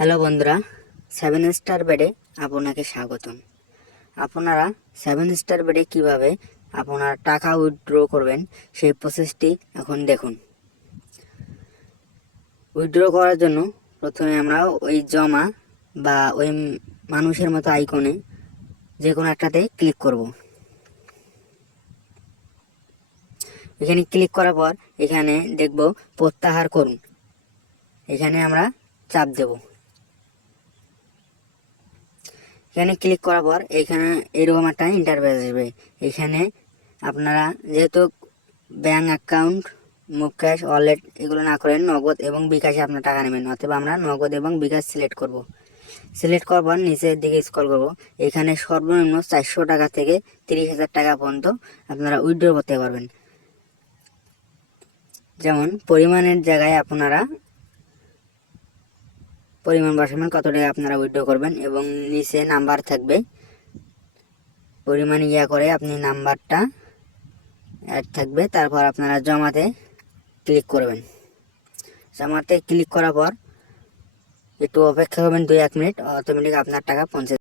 Hello বন্ধুরা, seven star বেডে আপনাকে স্বাগতম। আপনারা সেভেন স্টার বেডে কীভাবে আপনার টাকা উইথড্র করবেন সেই প্রসেসটি এখন দেখুন। উইথড্র করার জন্য প্রথমে আমরা ওই জমা বা ওই মানুষের মতো আইকনে যে কোনো একটাতে ক্লিক করব। এখানে ক্লিক করার পর এখানে দেখব প্রত্যাহার করুন, এখানে আমরা চাপ দেব। এখানে ক্লিক করার পর এখানে এরকম একটা ইন্টারফেস আসবে। এখানে আপনারা যেহেতু bank account, move cash, wallet এগুলো না করেন নগদ এবং বিকাশে আপনার টাকা নেবেন, অথবা আমরা নগদ এবং বিকাশ সিলেক্ট করব। সিলেক্ট করার পর নিচের দিকে স্ক্রল করব। এখানে সর্বনিম্ন 400 টাকা থেকে 30,000 টাকা পর্যন্ত আপনারা উইথড্র করতে পারবেন। যেমন পরিমাণের জায়গায় আপনারা পরিমাণ বসাবেন, কত টাকা আপনারা উইথড্র করবেন, এবং নিচে নাম্বার থাকবে। পরিমাণ করে আপনি নাম্বারটা অ্যাড থাকবে, তারপর আপনারা জমাতে ক্লিক করবেন। জমাতে ক্লিক করার পর একটু অপেক্ষা করবেন 2-1 মিনিট, অটোমেটিক আপনার টাকা পৌঁছে